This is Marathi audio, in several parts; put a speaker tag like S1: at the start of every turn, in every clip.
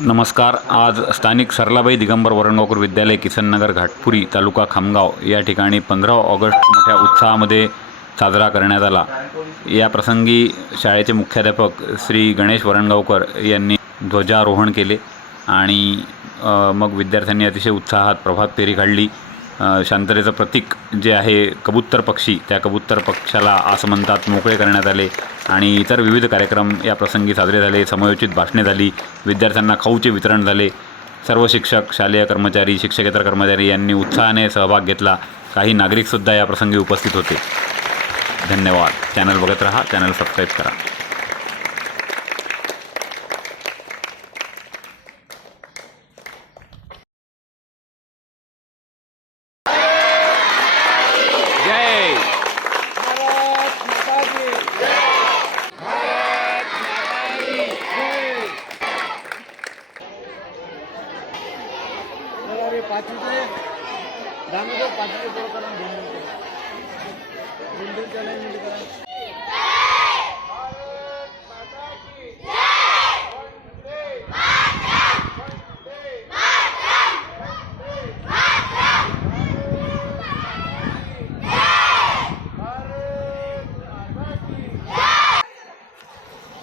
S1: नमस्कार. आज स्थानिक सरलाबाई दिगंबर वरणगावकर विद्यालय किसननगर घाटपुरी तालुका खामगाव या ठिकाणी पंधरा ऑगस्ट मोठ्या उत्साहामध्ये साजरा करण्यात आला. या प्रसंगी शाळेचे मुख्याध्यापक श्री गणेश वरणगावकर यांनी ध्वजारोहण केले आणि मग विद्यार्थ्यांनी अतिशय उत्साहात प्रभात फेरी काढली. शांततेचं प्रतीक जे आहे कबूतर पक्षी त्या कबूतर पक्षाला आसमंतात मोकळे करण्यात आले आणि इतर विविध कार्यक्रम या प्रसंगी साजरे झाले समयोचित भाषणे झाली विद्यार्थ्यांना खाऊचे वितरण झाले. सर्व शिक्षक शालेय कर्मचारी शिक्षकेतर कर्मचारी यांनी उत्साहाने सहभाग घेतला. काही नागरिकसुद्धा या प्रसंगी उपस्थित होते. धन्यवाद. चॅनल बघत राहा चॅनल सबस्क्राईब करा.
S2: જય પાછું રામદેવ પાછું કરો કરો હિન્દુ ચેલેન્જ કરા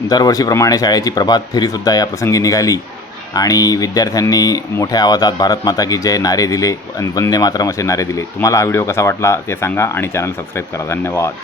S1: दरवर्षीप्रमाणे शाळेची प्रभात फेरीसुद्धा या प्रसंगी निघाली आणि विद्यार्थ्यांनी मोठ्या आवाजात भारत माता की जय नारे दिले वंदे मातरम असे नारे दिले. तुम्हाला हा व्हिडिओ कसा वाटला ते सांगा आणि चॅनल सबस्क्राईब करा. धन्यवाद.